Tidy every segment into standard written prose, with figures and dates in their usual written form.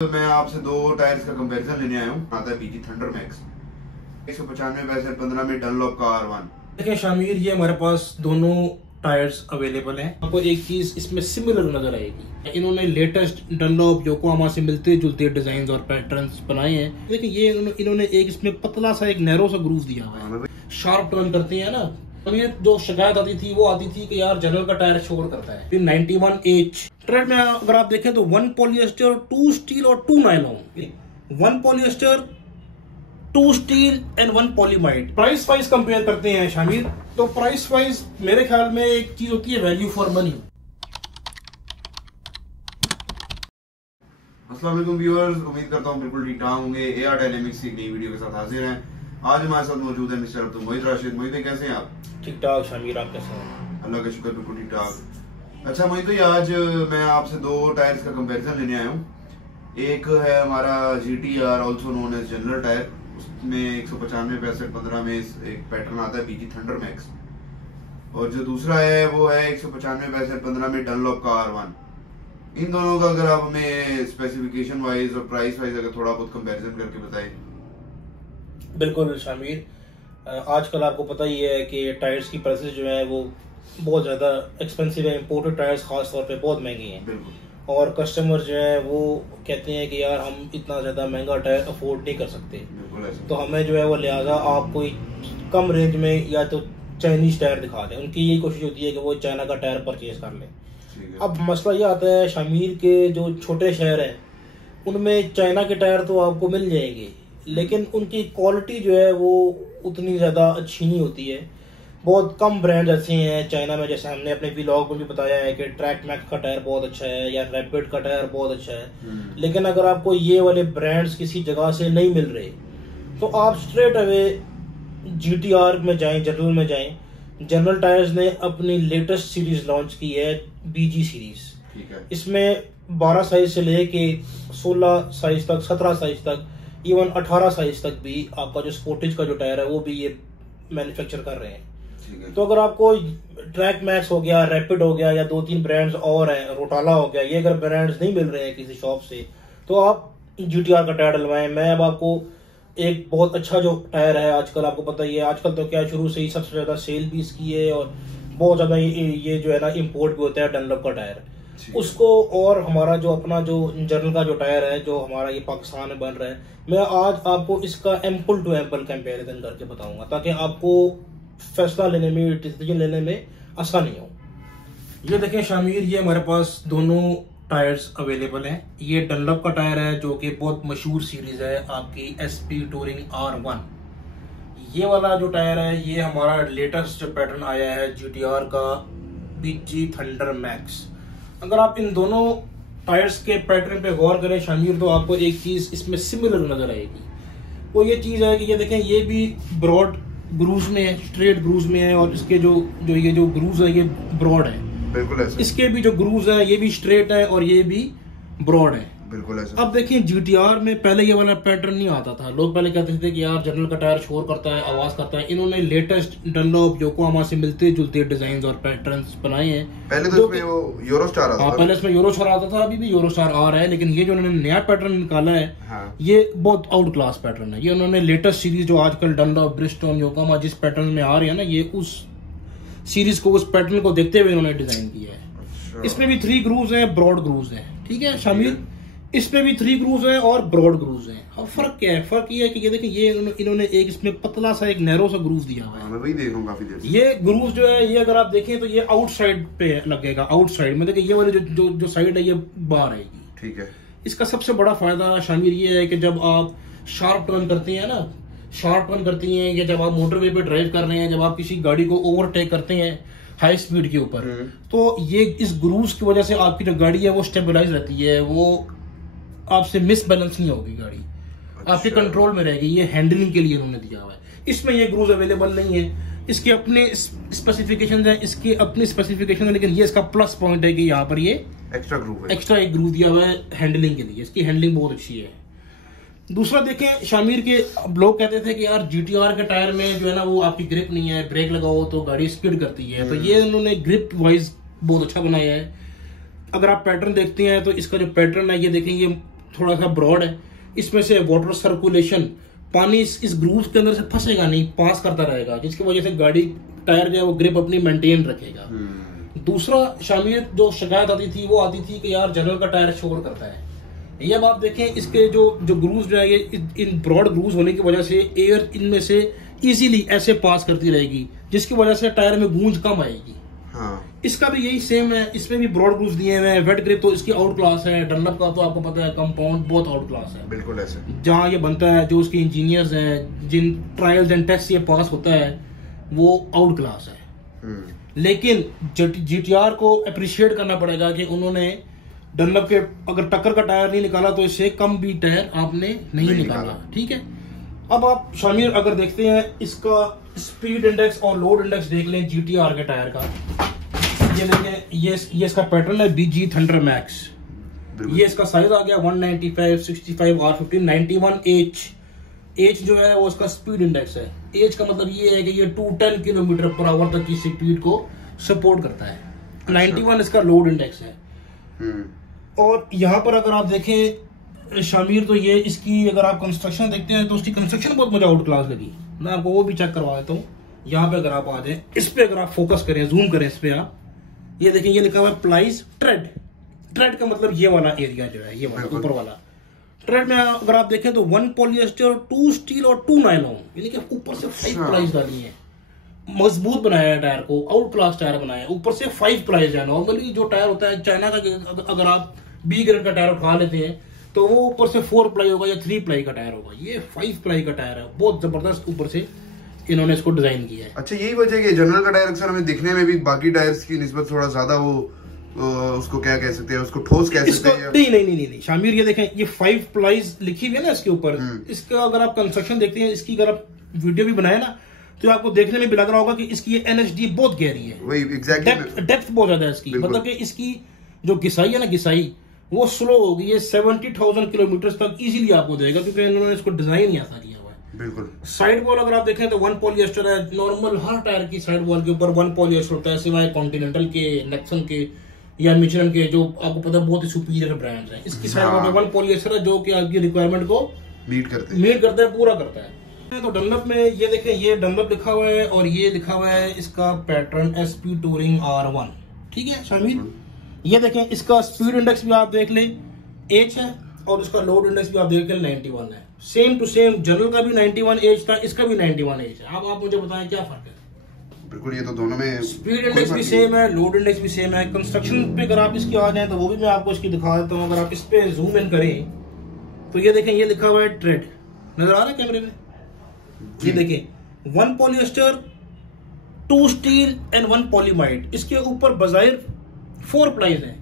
तो मैं आपसे दो टायर्स का कंपैरिजन लेने आया हूँ। आता है बीजी थंडर मैक्स 195 पैसे 15 में डनलॉप का R1। देखिए शामिर, ये हमारे पास दोनों टायर्स अवेलेबल हैं। आपको एक चीज इसमें सिमिलर नजर आएगी, इन्होंने लेटेस्ट डनलॉप योकोहामा से मिलते जुलते डिजाइन और पैटर्न्स बनाए हैं। देखिए ये इन्होंने एक इसमें पतला सा एक नैरो सा ग्रूव दिया हुआ है। शार्प टर्न करते हैं ना, जो शिकायत आती थी वो आती थी कि यार जनरल का टायर शोर करता है। फिर 91H ट्रेड में अगर आप देखें तो 1 पॉलिएस्टर 2 स्टील और 2 nylon, 1 polyester 2 steel and 1 polyamide. Price wise compare करते हैं शामिर, तो प्राइस वाइज मेरे ख्याल में एक चीज होती है वैल्यू फॉर मनी। अस्सलाम वालेकुम व्यूअर्स, उम्मीद करता हूँ बिल्कुल ठीक ठाक होंगे। AR डायनेमिक्स की नई वीडियो के साथ हाजिर हैं। आज हमारे साथ मौजूद है मिस्टर अब्दुल मोहित राशिद। मोहित भाई कैसे हैं आप? ठीक ठाक शामिर, आप कैसे हैं? अल्लाह का शुक्र, बिल्कुल ठीक ठाक। अच्छा मोहित भाई, आज मैं आपसे दो टायर्स का कंपैरिजन लेने आया हूँ। एक है हमारा GTR also known as general tyre, उसमें 195 पैसे 15 में एक पैटर्न आता है बीजी थंडर मैक्स, और जो दूसरा है वो है 195 पैसे 15 में डनलॉप का R1। इन दोनों का अगर आप हमें स्पेसिफिकेशन वाइज और प्राइस वाइज अगर थोड़ा बहुत कंपैरिजन करके बताएं। बिल्कुल शामिर, आजकल आपको पता ही है कि टायर्स की प्राइसेस जो है वो बहुत ज़्यादा एक्सपेंसिव है। इंपोर्टेड टायर्स खास तौर पे बहुत महंगे हैं। बिल्कुल। और कस्टमर जो है वो कहते हैं कि यार हम इतना ज़्यादा महंगा टायर अफोर्ड नहीं कर सकते, तो हमें जो है वो लिहाजा आप कोई कम रेंज में या तो चाइनीज टायर दिखा दें। उनकी यही कोशिश होती है कि वो चाइना का टायर परचेज कर लें। अब मसला ये आता है शामिर के जो छोटे शहर हैं उनमें चाइना के टायर तो आपको मिल जाएंगे, लेकिन उनकी क्वालिटी जो है वो उतनी ज़्यादा अच्छी नहीं होती है। बहुत कम ब्रांड ऐसे हैं चाइना में, जैसे हमने अपने व्लॉग में भी बताया है कि ट्रैक मैक्स का टायर बहुत अच्छा है या रैपिड का टायर बहुत अच्छा है। लेकिन अगर आपको ये वाले ब्रांड्स किसी जगह से नहीं मिल रहे तो आप स्ट्रेट अवे GTR में जाएं, जनरल में जाएं। जनरल टायर्स ने अपनी लेटेस्ट सीरीज लॉन्च की है, BG सीरीज। इसमें 12 साइज से लेके 16 साइज तक, 17 साइज तक, इवन 18 साइज तक भी आपका जो स्पोर्टेज का जो टायर है वो भी ये मैन्युफैक्चर कर रहे हैं। तो अगर आपको ट्रैक मैक्स हो गया, रैपिड हो गया या 2-3 ब्रांड्स और हैं, रोटाला हो गया, ये अगर ब्रांड्स नहीं मिल रहे हैं किसी शॉप से तो आप GTR का टायर डलवाएं। मैं अब आपको एक बहुत अच्छा जो टायर है, आजकल आपको पता ही है, आजकल तो क्या शुरू से ही सबसे ज्यादा सेल भी इसकी है और बहुत ज्यादा ये जो है ना इम्पोर्ट भी होता है डनलॉप का टायर, उसको। और हमारा जो अपना जो जनरल का जो टायर है जो हमारा ये पाकिस्तान में बन रहा है, मैं आज आपको इसका एम्पल टू एम्पल कंपैरिजन करके बताऊंगा ताकि आपको फैसला लेने में, डिसीजन लेने में आसानी हो। ये देखें शामिर, ये हमारे पास दोनों टायर्स अवेलेबल हैं। ये डनलॉप का टायर है जो कि बहुत मशहूर सीरीज है आपकी SP टूरिंग R1। ये वाला जो टायर है ये हमारा लेटेस्ट जो पैटर्न आया है GTR का BG थंडर मैक्स। अगर आप इन दोनों टायर्स के पैटर्न पे गौर करें शामिर, तो आपको एक चीज इसमें सिमिलर नजर आएगी। वो ये चीज है कि ये देखें, ये भी ब्रॉड ग्रूव्स में है, स्ट्रेट ग्रूव्स में है, और इसके जो ये जो ग्रूव्स है ये ब्रॉड है। बिल्कुल ऐसे। इसके भी जो ग्रूव्स है ये भी स्ट्रेट है और ये भी ब्रॉड है। बिल्कुल ऐसे। अब देखिए GTR में पहले ये वाला पैटर्न नहीं आता था। लोग पहले कहते थे कि यार जनरल का टायर शोर करता है, आवाज करता है। इन्होंने लेटेस्ट डनलॉप योकोहामा से मिलते जुलते डिजाइन और पैटर्न्स बनाए हैं। पहले तो इसमें वो यूरोस्टार आता था। पहले इसमें यूरोस्टार आता था, अभी भी यूरोस्टार आ रहा है, लेकिन ये जो उन्होंने नया पैटर्न निकाला है ये बहुत आउट क्लास पैटर्न है। ये उन्होंने लेटेस्ट सीरीज जो आजकल डनलॉप, ब्रिजस्टोन, योकोहामा जिस पैटर्न में आ रही है ना, ये उस सीरीज को, उस पैटर्न को देखते हुए इन्होंने डिजाइन किया है। इसमें भी 3 ग्रूव्स हैं, ब्रॉड ग्रूव्स हैं, ठीक है शामिर। इसमें भी 3 ग्रूव्स हैं और ब्रॉड ग्रूव्स हैं। अब फर्क क्या है? फर्क ये है कि ये देखिए, ये इन्होंने एक इसमें पतला सा एक नैरो सा ग्रूव दिया हुआ है। मैं वही देख रहा हूं काफी देर से। ये ग्रूव जो है ये अगर आप देखें तो ये आउटसाइड पे लगेगा, आउटसाइड में। देखिए ये वाली जो साइड है ये बाहर आएगी, ठीक है। इसका सबसे बड़ा फायदा शामिर ये है कि जब आप शार्प टर्न करते हैं ना, शार्प टर्न करती हैं, या जब आप मोटरवे पे ड्राइव कर रहे हैं, जब आप किसी गाड़ी को ओवरटेक करते हैं हाई स्पीड के ऊपर, तो ये इस ग्रूव्स की वजह से आपकी जो गाड़ी है वो स्टेबलाइज रहती है, वो आपसे मिसबैलेंस नहीं होगी गाड़ी, आपके कंट्रोल में रहेगी। ये हैंडलिंग के लिए उन्होंने दिया हुआ है। इसमें ये ग्रूव्स अवेलेबल नहीं है, इसके अपने स्पेसिफिकेशंस हैं, इसके अपने स्पेसिफिकेशन है, लेकिन ये इसका प्लस पॉइंट है कि यहाँ पर ये एक्स्ट्रा ग्रूव है, एक्स्ट्रा एक ग्रूव दिया हुआ है हैंडलिंग के लिए। इसकी हैंडलिंग बहुत अच्छी है। दूसरा देखें शामिर के, लोग कहते थे कि यार GTR के टायर में जो है ना वो आपकी ग्रिप नहीं है, ब्रेक लगाओ तो गाड़ी स्किड करती है, तो ये उन्होंने ग्रिप वाइज बहुत अच्छा बनाया है। अगर आप पैटर्न देखते हैं तो इसका जो पैटर्न है ये देखेंगे थोड़ा सा ब्रॉड है, इसमें से वाटर सर्कुलेशन, पानी इस ग्रूव के अंदर से फंसेगा नहीं, पास करता रहेगा, जिसकी वजह से गाड़ी टायर जो है वो ग्रिप अपनी मेंटेन रखेगा। दूसरा शामिर जो शिकायत आती थी वो आती थी कि यार जनरल का टायर शोर करता है। ये अब आप देखें इसके जो ग्रूव्स जो है ये इन ब्रॉड ग्रूव्स होने की वजह से एयर इनमें से इजीली ऐसे पास करती रहेगी, जिसकी वजह से टायर में गूंज कम आएगी। हाँ। इसका भी यही सेम है, इसमें भी ब्रॉड ग्रूव्स दिए हुए हैं। वेट ग्रिप तो इसकी आउट क्लास है, डनलप का तो आपको पता है कंपाउंड बहुत आउट क्लास है। बिल्कुल ऐसे जहाँ ये बनता है, जो उसके इंजीनियर्स हैं, जिन ट्रायल्स एंड टेस्ट ये पास होता है, वो आउट क्लास है। लेकिन GTR को अप्रिशिएट करना पड़ेगा कि उन्होंने डनलप के अगर टक्कर का टायर नहीं निकाला तो इससे कम भी टायर आपने नहीं निकाला। ठीक है। अब आप शामिर अगर देखते हैं इसका स्पीड इंडेक्स और लोड इंडेक्स देख लें GTR के टायर का, ये देखें, ये इसका पैटर्न है BG थंडर मैक्स। ये इसका साइज आ गया 195, 65, R15, 91H। H जो है वो इसका स्पीड इंडेक्स है। H का मतलब ये है कि ये 210 किलोमीटर पर आवर तक की स्पीड को सपोर्ट करता है। 91 इसका लोड इंडेक्स है। और यहाँ पर अगर आप देखें शामिर, तो ये इसकी अगर आप कंस्ट्रक्शन देखते हैं तो उसकी कंस्ट्रक्शन बहुत मुझे आउट क्लास लगी। मैं आपको वो भी चेक करवा देता हूँ। यहाँ पे अगर आप आ जाए, इस पे अगर आप फोकस करें, जूम करें इस पे आप, ये देखें, ये लिखा हुआ है प्लाइज ट्रेड। ट्रेड का मतलब ये वाला एरिया जो है, ये वाला ऊपर वाला ट्रेड में अगर आप देखें तो 1 पॉलिएस्टर, 2 स्टील और 2 नायलॉन, यानी कि ऊपर से 5 प्लाइज डाली है। मजबूत बनाया है टायर को, आउट क्लास टायर बनाया है, ऊपर से 5 प्लाइज है। नॉर्मली जो टायर होता है चाइना का, अगर आप B ग्रेड का टायर उठा लेते हैं तो वो ऊपर से 4 प्लाई होगा या 3 प्लाई का टायर होगा। ये 5 प्लाई का टायर है, बहुत जबरदस्त ऊपर से इन्होंने इसको डिजाइन किया है। अच्छा, यही वजह है कि जनरल का टायर अक्सर हमें दिखने में भी बाकी टायर्स की निस्बत थोड़ा ज्यादा वो उसको क्या कह सकते हैं, उसको ठोस कह सकते हैं। नहीं शामिर, ये देखें, ये 5 प्लाइज लिखी हुई है ना इसके ऊपर। इसका अगर आप कंस्ट्रक्शन देखते हैं, इसकी अगर आप वीडियो भी बनाए ना, तो आपको देखने में भी लग रहा होगा कि इसकी ये NHD बहुत गहरी है। वही एग्जैक्टली डेप्थ बहुत ज्यादा है इसकी। मतलब कि इसकी जो घिसाई है ना, घिसाई वो स्लो होगी। ये 70,000 किलोमीटर तक इजीली आपको देगा, क्योंकि इन्होंने इसको डिजाइन ही ऐसा किया हुआ है। बिल्कुल। साइड वॉल अगर आप देखें तो 1 पॉलिएस्टर है। नॉर्मल हर टायर की साइड वॉल के ऊपर 1 पॉलिएस्टर होता है, सिवाय कॉन्टिनेंटल के, नेक्सन के या मिचलन के, जो आपको पता है बहुत ही सुपीरियर ब्रांड्स हैं। इसकी साइड वॉल पे 1 पॉलिएस्टर है, जो कि आपकी रिक्वायरमेंट को मीट करता है, पूरा करता है। तो डनलप में ये देखें, ये डनलप लिखा हुआ है और ये लिखा हुआ है इसका पैटर्न SP टूरिंग R1। ठीक है शामिर, ये देखें, इसका स्पीड इंडेक्स भी आप देख लें H है, और इसका लोड इंडेक्स भी आप देख लें 91 है। सेम टू सेम जनरल का भी 91H था, इसका भी 91H है। अब आप मुझे बताएं क्या फर्क है? बिल्कुल, ये तो दोनों में स्पीड इंडेक्स भी सेम है, लोड इंडेक्स भी सेम है। कंस्ट्रक्शन पे अगर आप इसकी आ जाए तो वो भी मैं आपको इसकी दिखा देता हूँ। अगर आप इस पे जूम इन करें तो ये देखें, ये लिखा हुआ है ट्रेड, नजर आ रहा है कैमरे में? ये देखें, 1 पॉलिएस्टर, 2 स्टील एंड 1 पॉलीमाइड। इसके ऊपर बजायर 4 प्लाइज हैं।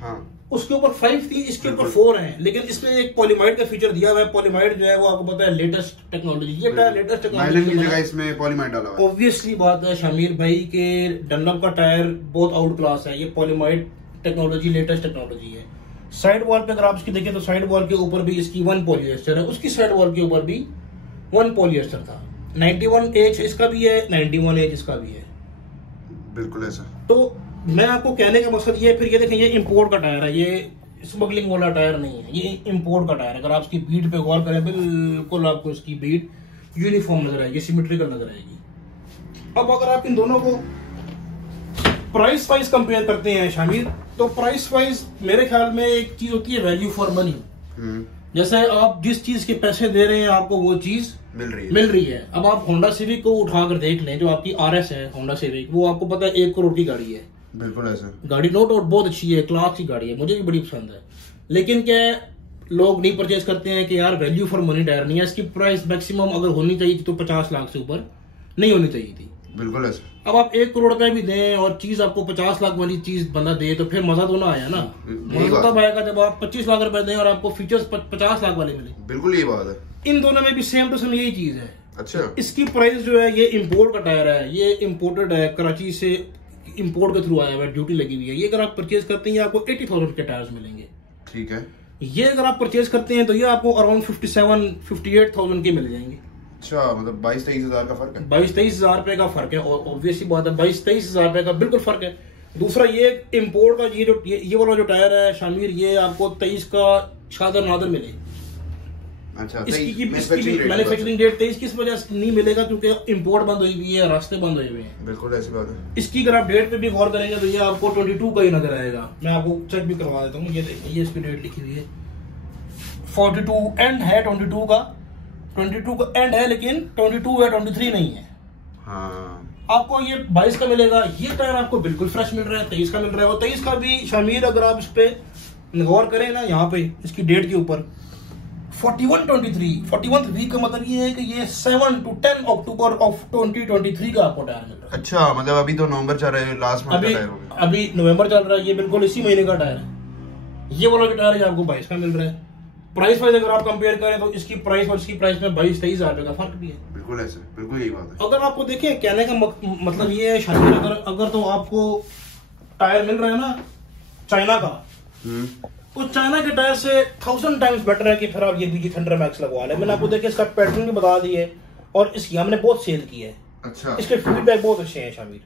हाँ। उसके ऊपर 5 थी, इसके ऊपर 4 हैं। लेकिन इसमें एक पॉलीमाइड का फीचर दिया हुआ है। पॉलीमाइड जो है वो आपको पता है लेटेस्ट टेक्नोलॉजी, ये टायर लेटेस्ट टेक्नोलॉजी की जगह इसमें पॉलीमाइड डाला हुआ है। ऑब्वियसली बात है शामिर भाई के डनलप का टायर बहुत आउट क्लास है। ये पॉलीमाइड टेक्नोलॉजी लेटेस्ट टेक्नोलॉजी है। साइड वॉल पे अगर आप इसकी देखें तो साइड वॉल के ऊपर भी इसकी 1 पॉलिएस्टर है, उसकी साइड वॉल के ऊपर भी 1 पॉलिएस्टर था। 91H इसका भी है, 91H इसका भी है। बिल्कुल ऐसा। तो मैं आपको कहने का मकसद ये, फिर ये देखें, ये इंपोर्ट का टायर है, ये स्मगलिंग वाला टायर नहीं है, ये इंपोर्ट का टायर है। अगर आप इसकी बीट पे गौर करें, बिल्कुल आपको इसकी बीट यूनिफॉर्म नजर आएगी, सिमेट्रिकल नजर आएगी। अब अगर आप इन दोनों को प्राइस वाइज कंपेयर करते हैं शामिर, तो प्राइस वाइज मेरे ख्याल में एक चीज होती है वैल्यू फॉर मनी। जैसे आप जिस चीज के पैसे दे रहे हैं आपको वो चीज मिल रही है। अब आप होंडा सिविक को उठाकर देख लें, जो आपकी RS है होंडा सिविक, वो आपको पता है 1 करोड़ की गाड़ी है। बिल्कुल ऐसा गाड़ी, नो डाउट बहुत अच्छी है, क्लास की गाड़ी है, मुझे भी बड़ी पसंद है। लेकिन क्या है, लोग नहीं परचेज करते हैं कि यार वैल्यू फॉर मनी टायर नहीं है। इसकी प्राइस मैक्सिमम अगर होनी चाहिए थी तो 50 लाख से ऊपर नहीं होनी चाहिए थी। बिल्कुल ऐसा। अब आप 1 करोड़ रुपए भी दें और चीज आपको 50 लाख वाली चीज बंदा दे, तो फिर मजा तो ना आया ना। मजा तब आएगा जब आप 25 लाख रुपए दें और आपको फीचर्स 50 लाख वाले मिले। बिल्कुल ये बात है। इन दोनों में भी सेम टू सेम यही चीज है। अच्छा, इसकी प्राइस जो है, ये इंपोर्ट का टायर है, ये इंपोर्टेड है, कराची से इंपोर्ट के थ्रू आया हुआ है, ड्यूटी लगी हुई है। ये अगर आप परचेज करते हैं आपको 80,000 के टायर्स मिलेंगे। ठीक है। ये अगर आप परचेज करते हैं तो ये आपको अराउंड 57-58,000 के मिल जाएंगे। अच्छा, मतलब 22-23 हजार का फर्क है। 22-23 हजार रुपए का फर्क है, और ऑब्वियसली बात है 22-23 हजार रुपए का बिल्कुल फर्क है। दूसरा ये इंपोर्ट का ये वाला जो टायर है शामिर, ये आपको 23 का शादर नादर मिले। अच्छा, इसकी मैन्युफैक्चरिंग डेट 23 किस वजह से नहीं मिलेगा? क्योंकि इंपोर्ट बंद हुई हुई है, रास्ते बंद हुए हुए हैं। बिल्कुल ऐसी बात है। इसकी अगर आप डेट पे भी गौर करेंगे तो ये आपको 22 का ही नजर आएगा। मैं आपको चेक भी करवा देता हूँ, ये देखिए, ये इसकी डेट लिखी हुई है 42 एंड है 22 का, 22 का एंड है, लेकिन 22 है, 23 नहीं है। हाँ, आपको ये 22 का मिलेगा। ये टायर आपको बिल्कुल फ्रेश मिल रहा है, 23 का मिल रहा है। और 23 का भी शामिर अगर आप इस पे गौर करें ना, यहाँ पे इसकी डेट के ऊपर 41 वीक का मतलब ये है कि ये 7 to 10 अक्टूबर ऑफ 2023 का आपको टायर मिल रहा है। अच्छा, मतलब अभी तो नवंबर चल रहा है, लास्ट मंथ का टायर हो गया। अभी नवंबर चल रहा है, ये बिल्कुल इसी महीने का टायर है। ये वाला टायर आपको 22 का मिल रहा है। प्राइस वाइज अगर आप कंपेयर करें तो इसकी प्राइस और इसकी प्राइस में 22-23 हजार रुपए का फर्क भी है। बिल्कुल ऐसे, बिल्कुल यही बात है। अगर आपको देखें, कहने का मतलब ये है शायद, अगर तो आपको टायर मिल रहा है ना चाइना का, तो चाइना के टायर से 1000 टाइम्स बेटर है कि फिर आप ये बीजी थंडर मैक्स लगवा लें। मैंने आपको देखिए इसका पैटर्न भी बता दी है और इसकी हमने बहुत सेल की है। अच्छा, इसके फीडबैक बहुत अच्छे हैं शामिर।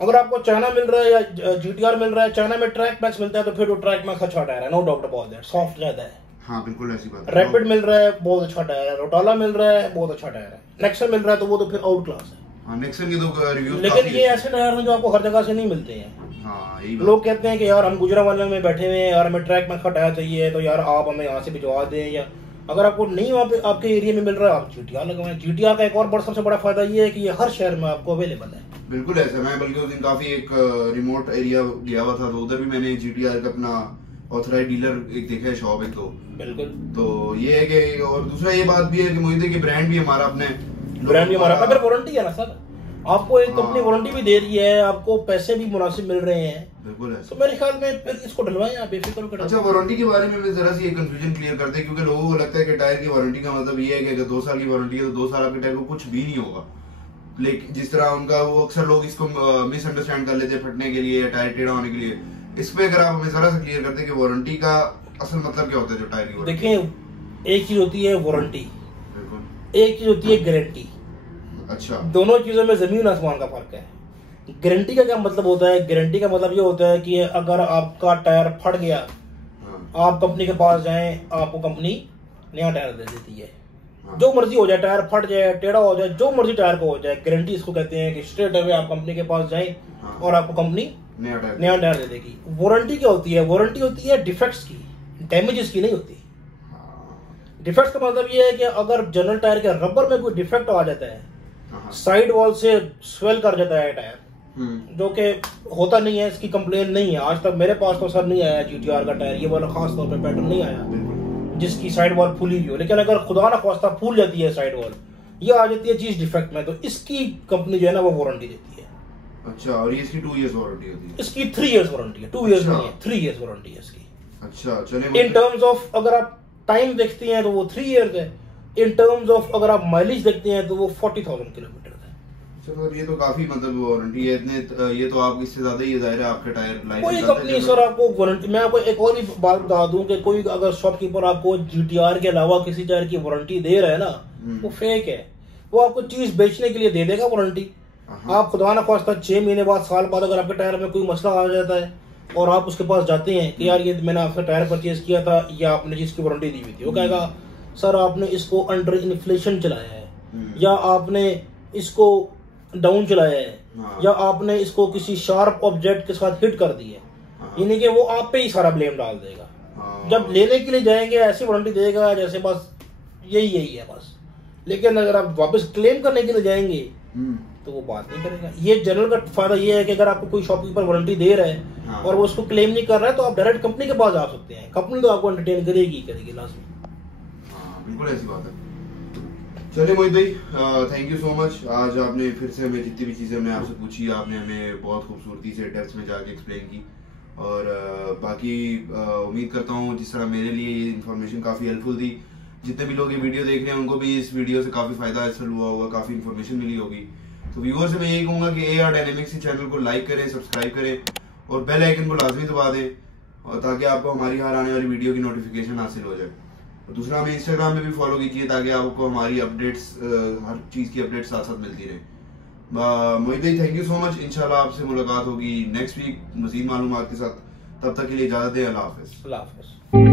अगर आपको चाइना मिल रहा है या जीटीआर मिल रहा है, चाइना में ट्रैक मैक्स मिलता है तो फिर वो ट्रैक मैक्स अच्छा टायर है, no doubt about that, soft ज्यादा है। हाँ बिल्कुल ऐसी बात है। रैपिड मिल रहा है, बहुत अच्छा टायर है। रोटाला मिल रहा है, बहुत अच्छा टायर है। नेक्सन मिल रहा है तो वो तो फिर आउट क्लास है। हाँ, नेक्सन के तो रिव्यूज, लेकिन ये ऐसे टायर हैं जो आपको हर जगह से नहीं मिलते हैं। हाँ, लोग कहते हैं कि यार हम गुजरांवाला में बैठे हुए हैं, यार हमें ट्रैक मैक्स का टायर चाहिए, तो यार आप हमें यहाँ से भिजवा दें, या अगर आपको नहीं वहाँ पे आपके एरिया में मिल रहा है आप जीटीआर लगवाएं। जीटीआर का एक और बड़ा सबसे बड़ा फायदा ये है कि ये हर शहर में आपको अवेलेबल है। बिल्कुल ऐसा। मैं बल्कि उस दिन काफी एक रिमोट एरिया गया हुआ था, तो उधर भी मैंने जीटीआर का अपना ऑथराइज्ड डीलर एक देखा है, शॉप एक। तो बिल्कुल, तो ये है कि, और दूसरा ये बात भी है कि मोहित की ब्रांड भी हमारा अपने ब्रांड भी हमारा, अगर वारंटी है ना सर, आपको एक कंपनी वारंटी भी दे रही है, आपको पैसे भी मुनासिब मिल रहे हैं। बिल्कुल है। तो मेरे ख्याल में फिर इसको डलवाएं आप, बेफिक्र होकर। अच्छा, वारंटी के बारे में जरा सी कंफ्यूजन क्लियर करते हैं, क्योंकि लोगों को लगता है कि टायर की वारंटी का मतलब ये है कि अगर 2 साल की वारंटी है तो 2 साल आपके टायर को कुछ भी नहीं होगा। लेकिन जिस तरह उनका वो अक्सर लोग इसको मिसअंडरस्टैंड कर लेते हैं फटने के लिए या टायर टेढ़ा होने के लिए। इस पे अगर आप हमें जरा सा क्लियर करते हैं कि वारंटी का असल मतलब क्या होता है जो टायर की वारंटी। देखिए, एक चीज होती है वारंटी, बिल्कुल, एक चीज होती है गारंटी। अच्छा, दोनों चीजों में जमीन आसमान का फर्क है। गारंटी का क्या मतलब होता है? गारंटी का मतलब ये होता है कि अगर आपका टायर फट गया, आप कंपनी के पास जाएं, आपको कंपनी नया टायर दे देती है। जो मर्जी हो जाए, टायर फट जाए, टेढ़ा हो जाए, जो मर्जी टायर को हो जाए, गारंटी इसको कहते हैं कि स्ट्रेट अवे आप कंपनी के पास जाएं और आपको कंपनी नया टायर दे देगी। वारंटी क्या होती है? वारंटी होती है डिफेक्ट्स की, डैमेजेस की नहीं होती। डिफेक्ट्स का मतलब ये है कि अगर जनरल टायर के रबर में कोई डिफेक्ट आ जाता है, साइड वॉल से स्वेल कर जाता है टायर, जो कि होता नहीं है, इसकी कंप्लेन नहीं है आज तक मेरे पास तो सर नहीं आया जीटीआर का टायर, ये वाला खास तौर पे पैटर्न नहीं आया जिसकी साइड वॉल फूली हुई हो। लेकिन अगर खुदा ना खास्ता फूल जाती है साइड वॉल, ये आ जाती है चीज डिफेक्ट में, तो इसकी कंपनी जो है ना वो वारंटी देती है। अच्छा, और ये इसकी 2 इयर्स वारंटी होती है? इसकी 3 इयर्स वारंटी है, 2 इयर्स नहीं है, 3 इयर्स वारंटी है इसकी। अच्छा, चलिए। इन टर्म्स ऑफ अगर आप टाइम देखते हैं तो वो 3 इयर्स है। इन टर्म्स ऑफ अगर आप माइलेज देखते हैं तो वो 40,000 किलोमीटर है। तो ये तो काफी मतलब वारंटी है इतने, ये तो आप इससे ज्यादा ही जाहिर है आपके टायर लाइफ। कोई कंपनी सर आपको वारंटी, मैं आपको एक और भी बात बता दूं कि कोई अगर शॉपकीपर आपको जीटीआर के अलावा किसी टायर की वारंटी दे रहा है ना, वो फेक है। वो आपको चीज बेचने के लिए दे देगा वारंटी। आप खुदा ना खास्ता 6 महीने बाद, साल बाद अगर आपके टायर में कोई मसला आ जाता है और आप उसके पास जाते हैं कि यार ये मैंने आपसे टायर परचेज किया था या आपने जिसकी वारंटी दी हुई थी, वो कहेगा सर आपने इसको अंडर इन्फ्लेशन चलाया है, या आपने इसको डाउन चलाया है, या आपने इसको किसी शार्प ऑब्जेक्ट के साथ हिट कर दी है, यानी कि वो आप पे ही सारा ब्लेम डाल देगा। जब लेने के लिए जाएंगे ऐसी वारंटी देगा जैसे बस यही है बस। लेकिन अगर आप वापस क्लेम करने के लिए जाएंगे तो वो बात नहीं करेगा। ये जनरल का फायदा ये है कि अगर आपको कोई शॉपकीपर वारंटी दे रहा है और वो उसको क्लेम नहीं कर रहा है तो आप डायरेक्ट कंपनी के पास आ सकते हैं। कंपनी तो आपको एंटरटेन करेगी लास्ट में। बिल्कुल ऐसी बात है। चलिए मोहित भाई, थैंक यू सो मच। आज आपने फिर से हमें जितनी भी चीजें हमने आपसे पूछी, आपने हमें बहुत खूबसूरती से डेप्थ में जाके एक्सप्लेन की। और बाकी उम्मीद करता हूँ जिस तरह मेरे लिए ये इन्फॉर्मेशन काफ़ी हेल्पफुल थी, जितने भी लोग ये वीडियो देख रहे हैं उनको भी इस वीडियो से काफ़ी फायदा हासिल हुआ होगा, काफ़ी इन्फॉर्मेशन मिली होगी। तो व्यूअर्स से मैं यही कहूँगा कि AR डायनेमिक्स चैनल को लाइक करें, सब्सक्राइब करें और बेल आइकन को लाजमी दबा दें, और ताकि आपको हमारी हर आने वाली वीडियो की नोटिफिकेशन हासिल हो जाए। और दूसरा हमें इंस्टाग्राम में भी फॉलो कीजिए ताकि आपको हमारी अपडेट्स, हर चीज़ की अपडेट्स साथ साथ मिलती रहे। मोहित भाई, थैंक यू सो मच। इंशाल्लाह आपसे मुलाकात होगी नेक्स्ट वीक मज़ीद मालूमात के साथ। तब तक के लिए इजाज़त दें। अल्लाह हाफ़िज़।